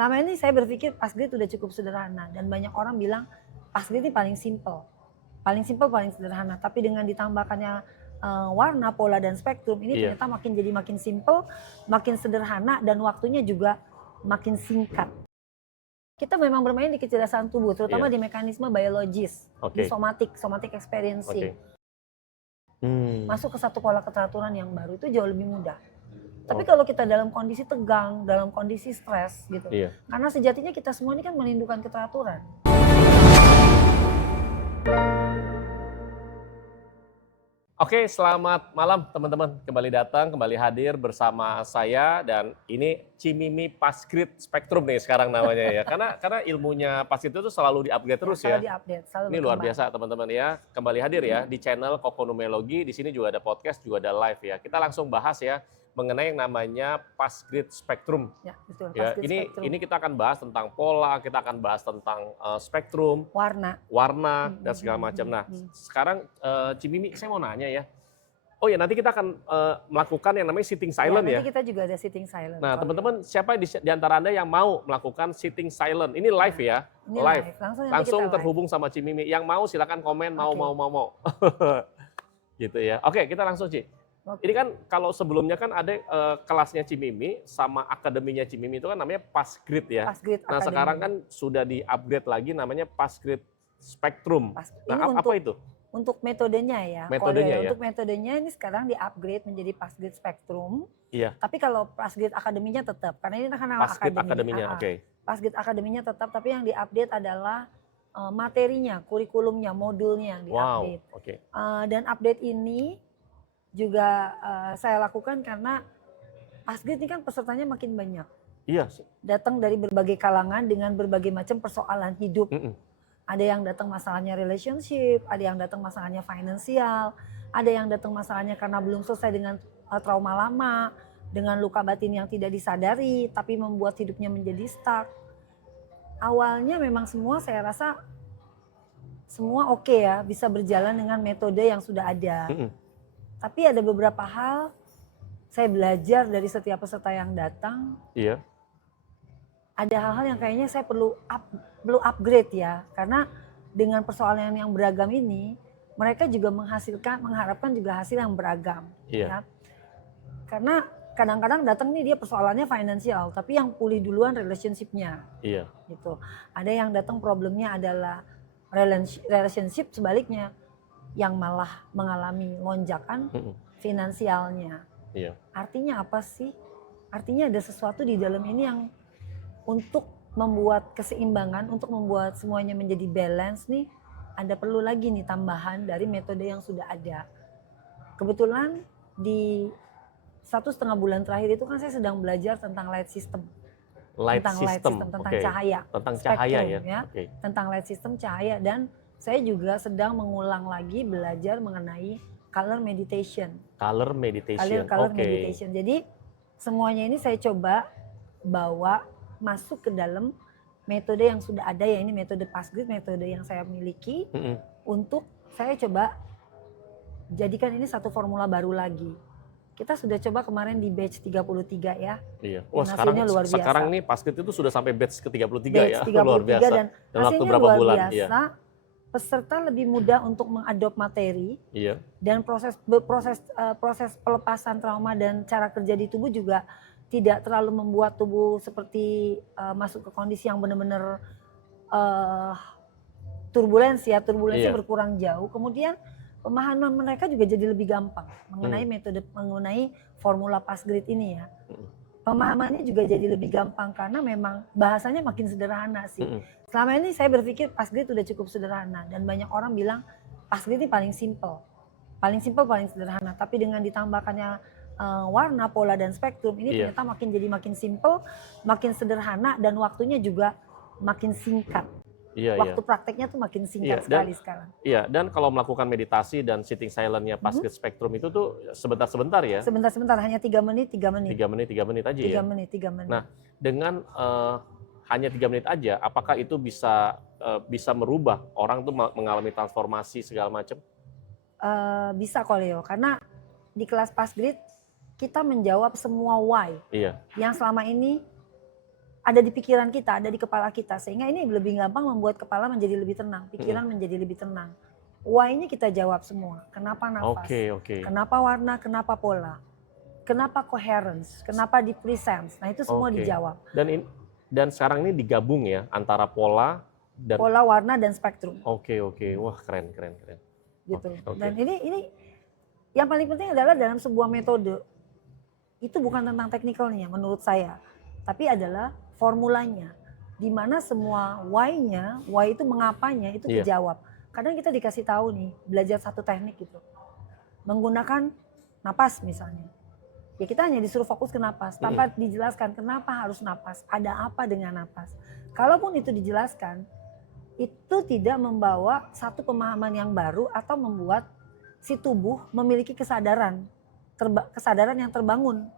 Selama ini saya berpikir Passgrid udah cukup sederhana dan banyak orang bilang Passgrid ini paling simple, paling sederhana. Tapi dengan ditambahkannya warna, pola dan spektrum ini ternyata makin simple, makin sederhana dan waktunya juga makin singkat. Kita memang bermain di kecerdasan tubuh, terutama di mekanisme biologis, di somatic experiencing. Masuk ke satu pola keteraturan yang baru itu jauh lebih mudah. Tapi kalau kita dalam kondisi tegang, dalam kondisi stres gitu, karena sejatinya kita semua ini kan merindukan keteraturan. Oke, selamat malam teman-teman. Kembali datang, kembali hadir bersama saya dan ini Cimimi Passgrid Spektrum nih sekarang namanya ya. Karena ilmunya Passgrid itu selalu di-upgrade terus ya. Selalu di-update, selalu ini luar biasa teman-teman ya. Kembali hadir ya di channel Kokonumeologi. Di sini juga ada podcast, juga ada live ya. Kita langsung bahas ya mengenai yang namanya Passgrid Spektrum. Ya, betul. Ya, ini kita akan bahas tentang pola, kita akan bahas tentang spektrum, warna dan segala macam. Nah, sekarang Cimimi saya mau nanya ya. Oh ya, nanti kita akan melakukan yang namanya sitting silent ya. Nanti kita juga ada sitting silent. Nah, teman-teman siapa di antara Anda yang mau melakukan sitting silent? Ini live ya. Ini live. Langsung terhubung sama Cimimi. Yang mau silakan komen mau. Gitu ya. Oke, kita langsung Ci. Ini kan kalau sebelumnya kan ada kelasnya Cimimi sama akademinya Cimimi itu kan namanya Passgrid ya. Passgrid nah Academy. Sekarang kan sudah di-upgrade lagi namanya Passgrid Spektrum. Nah apa itu? Untuk metodenya ya. Untuk metodenya ini sekarang di-upgrade menjadi Passgrid Spektrum. Iya. Tapi kalau Passgrid Akademinya tetap, karena ini kan nama akademinya. Passgrid Akademinya tetap, tapi yang di-update adalah materinya, kurikulumnya, modulnya yang di-update. Dan update ini juga saya lakukan karena Passgrid ini kan pesertanya makin banyak. Iya. Datang dari berbagai kalangan dengan berbagai macam persoalan hidup. Ada yang datang masalahnya relationship, ada yang datang masalahnya finansial, ada yang datang masalahnya karena belum selesai dengan trauma lama, dengan luka batin yang tidak disadari, tapi membuat hidupnya menjadi stuck. Awalnya memang semua saya rasa semua oke ya, bisa berjalan dengan metode yang sudah ada. Tapi ada beberapa hal saya belajar dari setiap peserta yang datang. Iya. Ada hal-hal yang kayaknya saya perlu upgrade ya, karena dengan persoalan yang beragam ini, mereka juga mengharapkan juga hasil yang beragam. Iya. Ya. Karena kadang-kadang datang nih dia persoalannya finansial, tapi yang pulih duluan relationship-nya. Iya. Gitu. Ada yang datang problemnya adalah relationship, sebaliknya yang malah mengalami lonjakan finansialnya. Iya. Artinya apa sih? Artinya ada sesuatu di dalam ini yang untuk membuat keseimbangan, untuk membuat semuanya menjadi balance nih, ada perlu lagi nih tambahan dari metode yang sudah ada. Kebetulan di 1,5 bulan terakhir itu kan saya sedang belajar tentang light system. Tentang cahaya. Tentang cahaya ya. Tentang light system, cahaya, dan saya juga sedang mengulang lagi belajar mengenai color meditation. Color meditation. Meditation. Jadi semuanya ini saya coba bawa masuk ke dalam metode yang sudah ada ya, ini metode Passgrid, metode yang saya miliki. Untuk saya coba jadikan ini satu formula baru lagi. Kita sudah coba kemarin di batch 33 ya. Iya. Wah, sekarang nih Passgrid itu sudah sampai batch ke-33 ya. 33 luar biasa. Dan waktu berapa luar bulan? Biasa. Iya. Peserta lebih mudah untuk mengadop materi. Iya. Dan proses pelepasan trauma dan cara kerja di tubuh juga tidak terlalu membuat tubuh seperti masuk ke kondisi yang benar-benar turbulensi berkurang jauh. Kemudian pemahaman mereka juga jadi lebih gampang mengenai formula Passgrid ini ya. Pemahamannya juga jadi lebih gampang karena memang bahasanya makin sederhana sih. Selama ini saya berpikir Passgrid udah cukup sederhana dan banyak orang bilang Passgrid ini paling simple, paling sederhana. Tapi dengan ditambahkannya warna, pola dan spektrum ini ternyata makin simple, makin sederhana dan waktunya juga makin singkat. Waktu prakteknya tuh makin singkat sekali sekarang. Iya, dan kalau melakukan meditasi dan sitting silent-nya Passgrid Spektrum itu tuh sebentar-sebentar ya? Sebentar, hanya 3 menit. 3 menit aja ya? 3 menit. Nah, dengan hanya 3 menit aja, apakah itu bisa merubah orang tuh mengalami transformasi segala macam? Bisa kok Leo, karena di kelas Passgrid kita menjawab semua why. Iya. Yang selama ini ada di pikiran kita, ada di kepala kita, sehingga ini lebih gampang membuat kepala menjadi lebih tenang, pikiran menjadi lebih tenang. Why-nya kita jawab semua. Kenapa nafas? Kenapa warna? Kenapa pola? Kenapa coherence? Kenapa di presence? Nah itu semua dijawab. Dan sekarang ini digabung ya antara pola, warna dan spektrum. Oke. Wah keren. Gitu. Dan ini yang paling penting adalah dalam sebuah metode itu bukan tentang teknikalnya menurut saya, tapi adalah formulanya, di mana semua why-nya, why itu mengapanya itu dijawab. Kadang kita dikasih tahu nih, belajar satu teknik gitu, menggunakan napas misalnya. Ya kita hanya disuruh fokus ke napas, tanpa dijelaskan kenapa harus napas, ada apa dengan napas. Kalaupun itu dijelaskan, itu tidak membawa satu pemahaman yang baru atau membuat si tubuh memiliki kesadaran yang terbangun.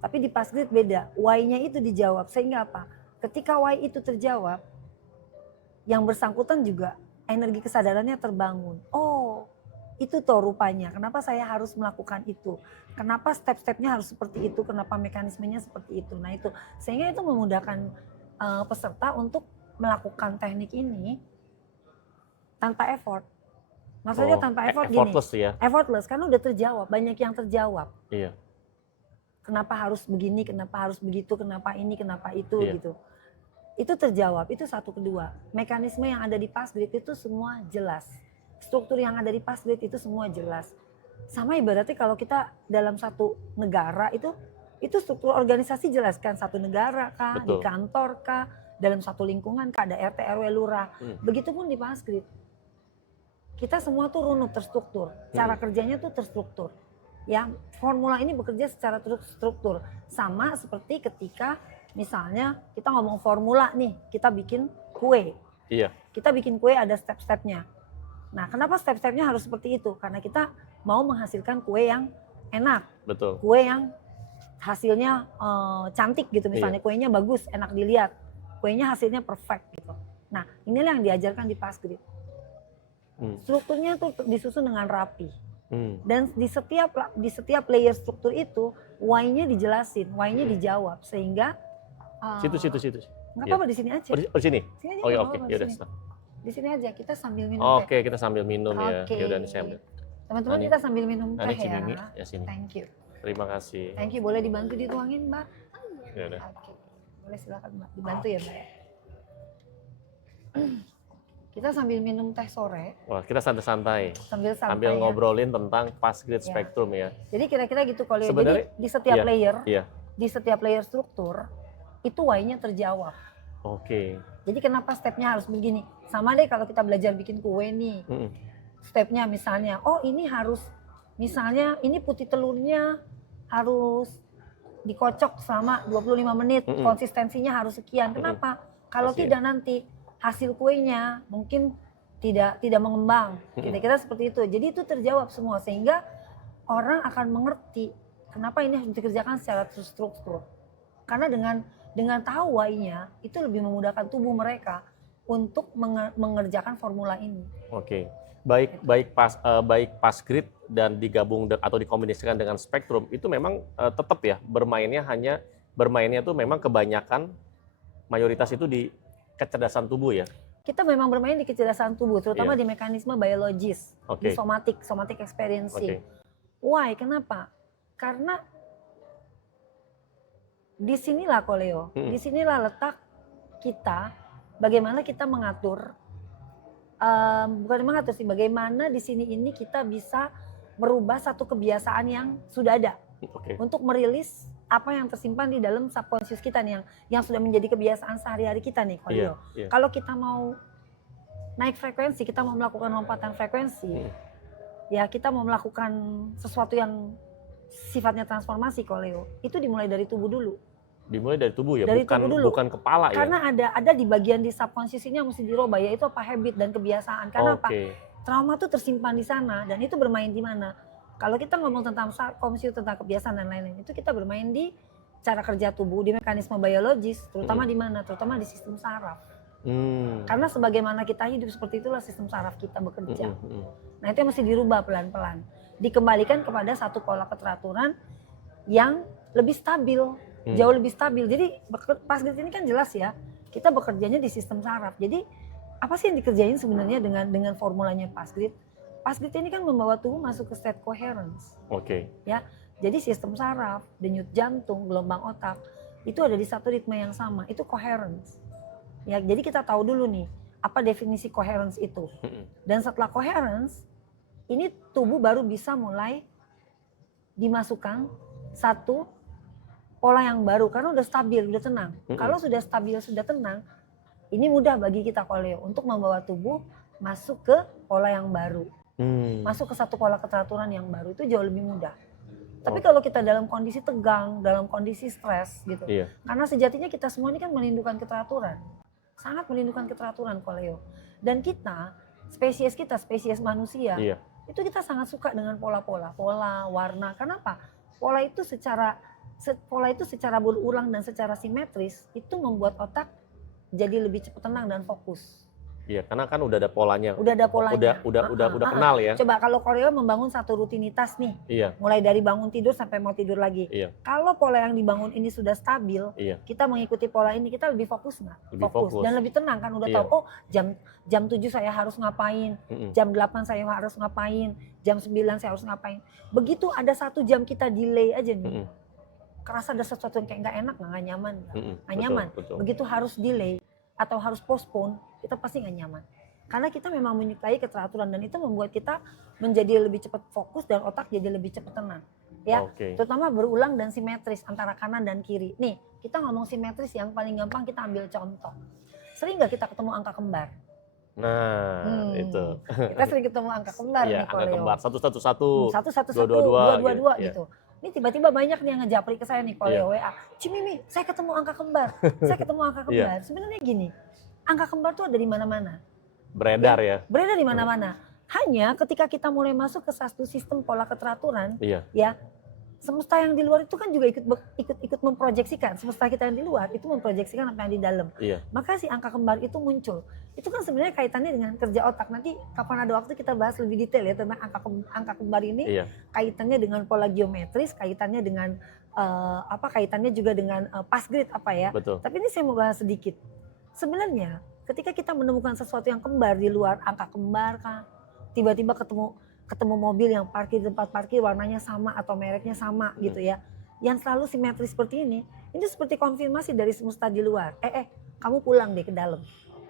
Tapi di Fast Grid beda, why-nya itu dijawab. Sehingga apa? Ketika why itu terjawab, yang bersangkutan juga energi kesadarannya terbangun. Oh, itu toh rupanya. Kenapa saya harus melakukan itu? Kenapa step-stepnya harus seperti itu? Kenapa mekanismenya seperti itu? Nah itu, sehingga itu memudahkan peserta untuk melakukan teknik ini tanpa effort. Maksudnya tanpa effort effortless gini. Effortless, karena udah terjawab, banyak yang terjawab. Iya. Kenapa harus begini, kenapa harus begitu, kenapa ini, kenapa itu gitu. Itu terjawab, itu satu. Kedua, mekanisme yang ada di Fast Grid itu semua jelas. Struktur yang ada di Fast Grid itu semua jelas. Sama ibaratnya kalau kita dalam satu negara itu struktur organisasi jelas kan, satu negara kah, di kantor kah, dalam satu lingkungan kah, ada RT, RW, lurah. Begitupun di Fast Grid. Kita semua tuh runut, terstruktur. Cara kerjanya tuh terstruktur. Ya, formula ini bekerja secara terstruktur. Sama seperti ketika misalnya kita ngomong formula nih, kita bikin kue. Iya. Kita bikin kue ada step-stepnya. Nah, kenapa step-stepnya harus seperti itu? Karena kita mau menghasilkan kue yang enak. Betul. Kue yang hasilnya cantik gitu misalnya. Kuenya bagus, enak dilihat. Kuenya hasilnya perfect gitu. Nah, inilah yang diajarkan di Fast Grid. Strukturnya tuh disusun dengan rapi. Dan di setiap layer struktur itu, why-nya dijelasin, why-nya dijawab. Sehingga situ. Nggak apa-apa, di sini aja. Di sini? Sini aja, Oh ya, oke. Ya udah. Di sini aja, kita sambil minum teh. Oke, kita sambil minum ya. Ya udah, saya ambil. Teman-teman kita sambil minum teh ya. Ya sini. Thank you. Terima kasih. Thank you, boleh dibantu dituangin, Mbak? Ya udah. Oke. Boleh silakan, Mbak. Dibantu ya, Mbak. Kita sambil minum teh sore. Wah, kita santai-santai. Sambil ya. ngobrolin tentang Fast Grid Spectrum ya. Jadi kira-kira gitu kalau jadi di setiap layer, di setiap layer struktur itu why-nya terjawab. Oke. Jadi kenapa stepnya harus begini? Sama deh kalau kita belajar bikin kue nih. Stepnya misalnya, oh ini harus, misalnya ini putih telurnya harus dikocok selama 25 menit, konsistensinya harus sekian. Kenapa? Kalau tidak nanti hasil kuenya mungkin tidak mengembang. Kira-kira seperti itu. Jadi itu terjawab semua sehingga orang akan mengerti kenapa ini harus dikerjakan secara terstruktur. Karena dengan tahu why-nya itu lebih memudahkan tubuh mereka untuk mengerjakan formula ini. Oke. Baik Fast Grid dan digabung atau dikombinasikan dengan Spectrum itu memang tetap ya bermainnya tuh memang kebanyakan mayoritas itu di kecerdasan tubuh ya. Kita memang bermain di kecerdasan tubuh, terutama di mekanisme biologis, di somatic experiencing. Why? Kenapa? Karena disinilah Koleo, disinilah letak kita, bagaimana kita mengatur, bukan mengatur sih, bagaimana di sini ini kita bisa merubah satu kebiasaan yang sudah ada, untuk merilis apa yang tersimpan di dalam subconscious kita nih, yang sudah menjadi kebiasaan sehari-hari kita nih Koleo. Kalau kita mau naik frekuensi, kita mau melakukan lompatan frekuensi, ya kita mau melakukan sesuatu yang sifatnya transformasi Koleo, itu dimulai dari tubuh dulu. Dimulai dari tubuh ya, dari bukan kepala ya. Karena ada di bagian di subconscious ini yang mesti dirubah, yaitu apa, habit dan kebiasaan. Karena apa? Trauma itu tersimpan di sana dan itu bermain di mana? Kalau kita ngomong tentang subconscious, tentang kebiasaan dan lain-lain, itu kita bermain di cara kerja tubuh, di mekanisme biologis, terutama di mana? Terutama di sistem saraf. Karena sebagaimana kita hidup seperti itulah sistem saraf kita bekerja. Nah itu yang mesti dirubah pelan-pelan. Dikembalikan kepada satu pola keteraturan yang lebih stabil. jauh lebih stabil. Jadi Passgrid ini kan jelas ya, kita bekerjanya di sistem saraf. Jadi apa sih yang dikerjain sebenarnya dengan formulanya Passgrid? Passgrid ini kan membawa tubuh masuk ke state coherence. Ya, jadi sistem saraf, denyut jantung, gelombang otak itu ada di satu ritme yang sama. Itu coherence. Ya, jadi kita tahu dulu nih apa definisi coherence itu. Dan setelah coherence, ini tubuh baru bisa mulai dimasukkan satu pola yang baru karena udah stabil, udah tenang. Kalau sudah stabil, sudah tenang, ini mudah bagi kita koleo untuk membawa tubuh masuk ke pola yang baru. Masuk ke satu pola keteraturan yang baru itu jauh lebih mudah. Tapi kalau kita dalam kondisi tegang, dalam kondisi stres gitu. Karena sejatinya kita semua ini kan merindukan keteraturan. Sangat merindukan keteraturan koleo. Dan kita, spesies manusia, itu kita sangat suka dengan pola-pola, pola, warna. Kenapa? Pola itu secara berulang dan secara simetris itu membuat otak jadi lebih cepat tenang dan fokus. Iya, karena kan udah ada polanya. Udah Kenal ya. Coba kalau Koreo membangun satu rutinitas nih. Mulai dari bangun tidur sampai mau tidur lagi. Kalau pola yang dibangun ini sudah stabil, kita mengikuti pola ini, kita lebih fokus nggak? Fokus dan lebih tenang kan, udah tahu oh jam 7 saya harus ngapain, jam 8 saya harus ngapain, jam 9 saya harus ngapain. Begitu ada 1 jam kita delay aja nih. Kerasa ada sesuatu yang kayak nggak enak, nggak nyaman. Nggak nyaman. Betul. Begitu harus delay atau harus postpone, kita pasti nggak nyaman. Karena kita memang menyukai keteraturan dan itu membuat kita menjadi lebih cepat fokus dan otak jadi lebih cepat tenang. Ya, terutama berulang dan simetris antara kanan dan kiri. Nih, kita ngomong simetris yang paling gampang kita ambil contoh. Sering nggak kita ketemu angka kembar? Nah, itu. Kita sering ketemu angka kembar nih, angka kembar 111, 222 gitu. Ini tiba-tiba banyak nih yang ngejapri ke saya nih kalau WA. Cimimi, saya ketemu angka kembar. Saya ketemu angka kembar. Sebenarnya gini, angka kembar tuh ada di mana-mana. Beredar ya. Beredar di mana-mana. Hanya ketika kita mulai masuk ke satu sistem pola keteraturan, ya semesta yang di luar itu kan juga ikut memproyeksikan. Semesta kita yang di luar itu memproyeksikan apa yang di dalam. Maka si angka kembar itu muncul. Itu kan sebenarnya kaitannya dengan kerja otak. Nanti kapan ada waktu kita bahas lebih detail ya tentang angka kembar ini. Kaitannya dengan pola geometris, kaitannya dengan kaitannya juga dengan Passgrid apa ya. Tapi ini saya mau bahas sedikit. Sebenarnya ketika kita menemukan sesuatu yang kembar di luar angka kembar kan, tiba-tiba ketemu mobil yang parkir di tempat parkir warnanya sama atau mereknya sama gitu ya. Yang selalu simetris seperti ini seperti konfirmasi dari semesta di luar. Kamu pulang deh ke dalam.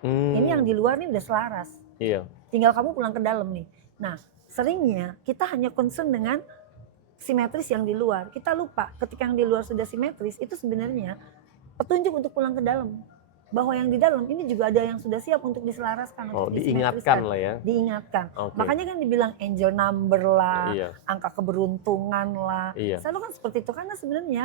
Ini yang di luar nih udah selaras. Tinggal kamu pulang ke dalam nih. Nah, seringnya kita hanya concern dengan simetris yang di luar. Kita lupa ketika yang di luar sudah simetris itu sebenarnya petunjuk untuk pulang ke dalam. Bahwa yang di dalam ini juga ada yang sudah siap untuk diselaraskan, untuk diingatkan lah ya. Diingatkan. Makanya kan dibilang angel number lah, angka keberuntungan lah. Selalu kan seperti itu karena sebenarnya